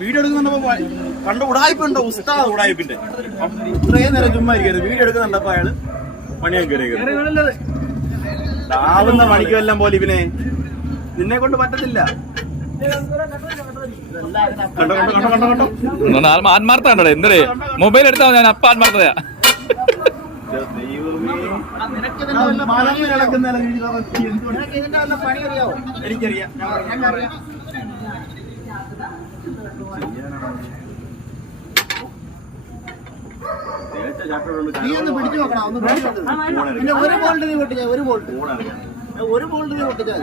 Video എടുക്കുന്നുണ്ടപ്പോ കണ്ട ഉടായ്പുണ്ടോ ഉസ്താദ് ഉടായ്പിന്റെ ഇത്രയും നേരം ചുമ്മാ ഇരിക്കരുത്. വീഡിയോ എടുക്കുന്നുണ്ടപ്പോ അയാള് പണിയാൻ കയറിയത് ആവുന്ന മണിക്കുമെല്ലാം പോലെ ഇവനെ നിന്നെ കൊണ്ട് പറ്റത്തില്ല. ആത്മാർത്ഥ എന്തേ മൊബൈൽ എടുത്താ ഞാൻ അപ്പ ആത്മാർത്ഥതയാ. എനിക്കറിയാം. ഒരു ബോൾട്ട് നീ പൊട്ടിച്ചാൽ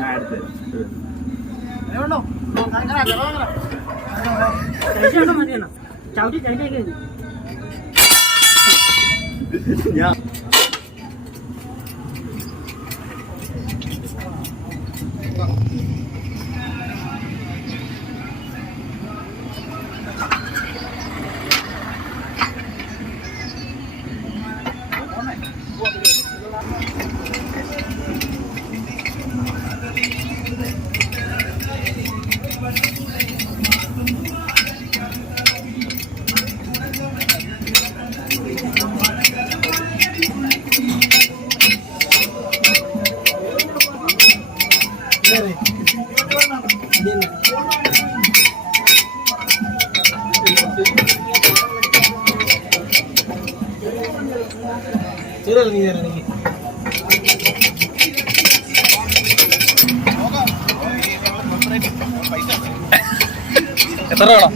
എത്ര വേണം?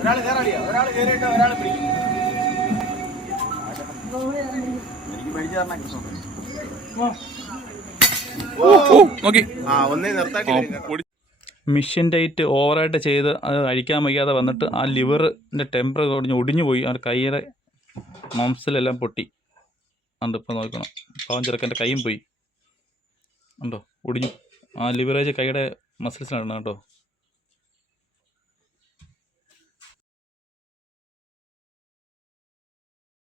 ഒരാള് കയറിയ ഒരാള് കയറിയിട്ട് ഒരാള് പിടിക്കും. എനിക്ക് പഠിച്ചു നോക്കി മിഷൻ ടൈറ്റ് ഓവറായിട്ട് ചെയ്ത് അത് അഴിക്കാൻ വയ്യാതെ വന്നിട്ട് ആ ലിവറിൻ്റെ ടെമ്പർ ഒടിഞ്ഞു പോയി. ആ കൈയുടെ മാംസലെല്ലാം പൊട്ടി. അതിപ്പോൾ നോക്കണം, പാവം ചെറുക്കൻ്റെ കൈയും പോയി ഉണ്ടോ, ഒടിഞ്ഞു. ആ ലിവറേജ് കൈയുടെ മസിൽസിനാണ് കേട്ടോ.